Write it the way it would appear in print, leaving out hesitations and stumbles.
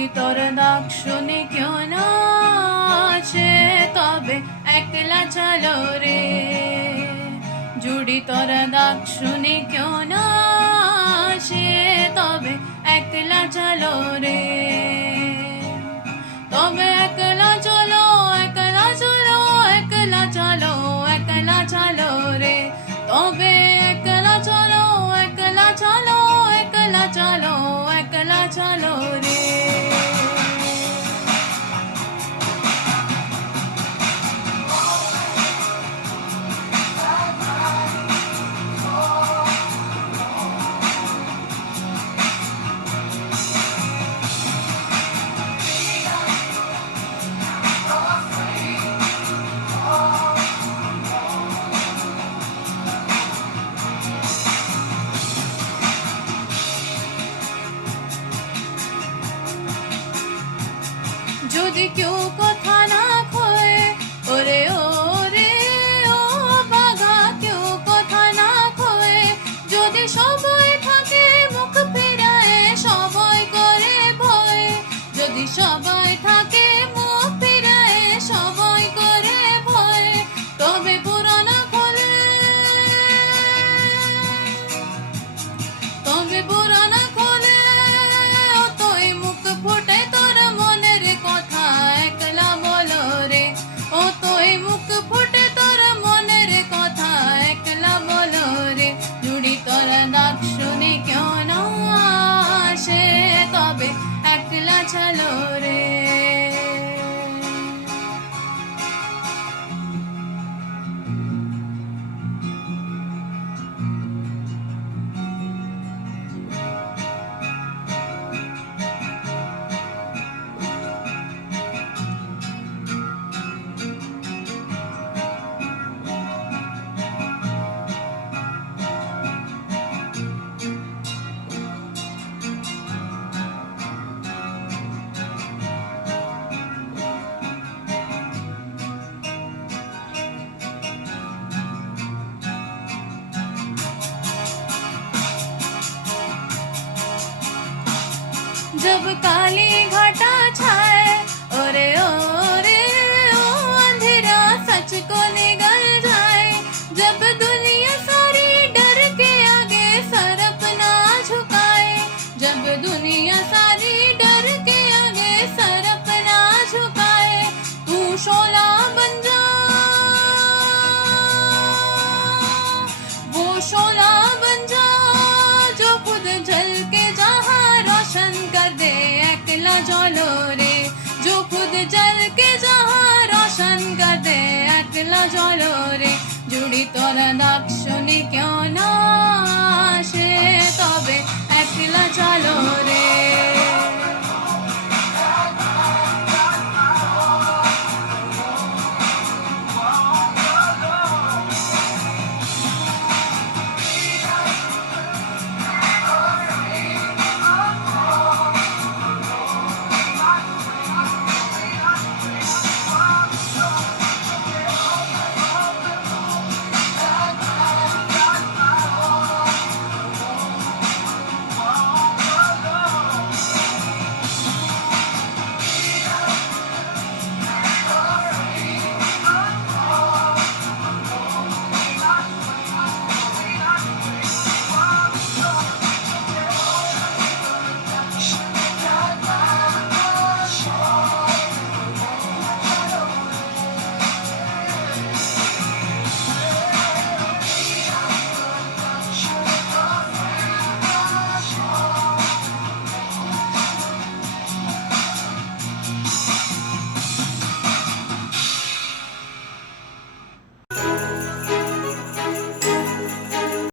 যদি তোর ডাক শুনে কেউ না আসে তবে একলা চলো রে, যদি তোর ডাক শুনে কেউ না আসে তবে একলা চলো রে, তবে একলা চলো, একলা চলো, একলা চলো, একলা চলো রে, তবে একলা চলো, একলা চলো, একলা চলো, একলা চলো রে। যদি কেউ কথা না কয় ওরে ওরে ও বাঘা, কেউ কথা না কয়, যদি সবাই থাকে মুখ ফিরায় সবাই করে ভয়, যদি সবাই থাকে মুখ ফিরায় সবাই করে ভয়, তবে পুরানা খোলে, তবে পুরানা খোলে তুই মুখ ফুটে তোর মনের কথা একলা বলো রে, ও তুই মুখ ফুটে তোর মনের কথা একলা বলো রে, যদি তোর ডাক শুনে কেউ না আসে তবে একলা চলো রে। जब काली घटा छाए ओरे ओरे ओ अंधेरा सच को निगल जाए, जब दुनिया सारी डर के आगे सर अपना झुकाए, जब दुनिया सारी डर के आगे सर अपना झुकाए, तू शोला बन जा, वो शोला बन जा जो खुद जल के जहां रोशन कर दे একলা চলো রে, जो खुद जल के जहां रोशन कर दे একলা চলো রে, যদি তোর ডাক শুনে কেউ না আসে তবে একলা চলো রে।